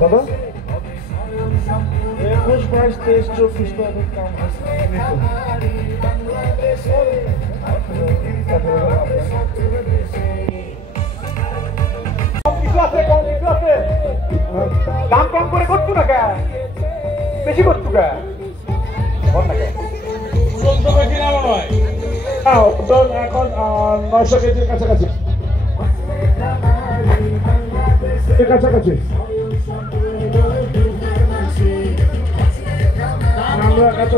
কত 21 22 23 24 তারিখ কাম দাম কম করে করতো না কে বেশি করতো কে বল না কে তো বেশি না মনে হয় ওজন এখন 900 কেজির কাছাকাছি কাছাকাছি আমরা এত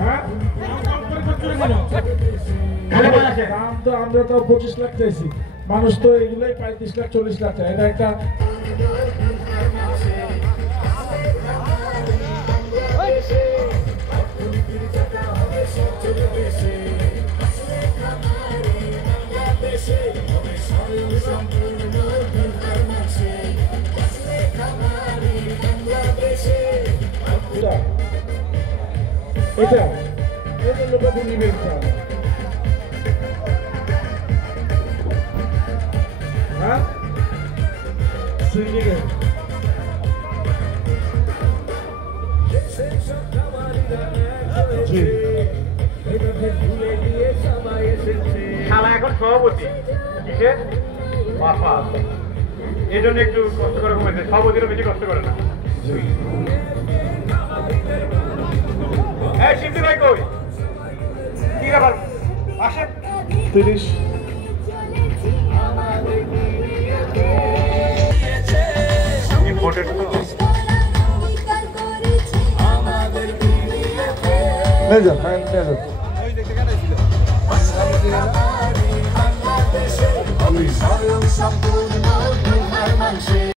হ্যাঁ দাম তো আমরা তো 25 লাখ চাইছি মানুষ তো এগুলোই 35 লাখ 40 লাখ চাই এটা একটা এটা এটা লোক নিবেন হ্যাঁ সুইগে শালা এখন সভাপতি কিসে বাপা এই জন্য একটু কষ্ট করে কমেছে সভাপতিরও বেশি কষ্ট করে না হ্যাঁ শিবলি ভাই কই কি ব্যাপার আসেন 30 ইম্পোর্টেড তো নেজা হ্যাঁ নেজা আমি স্বয়ং সম্পূর্ণ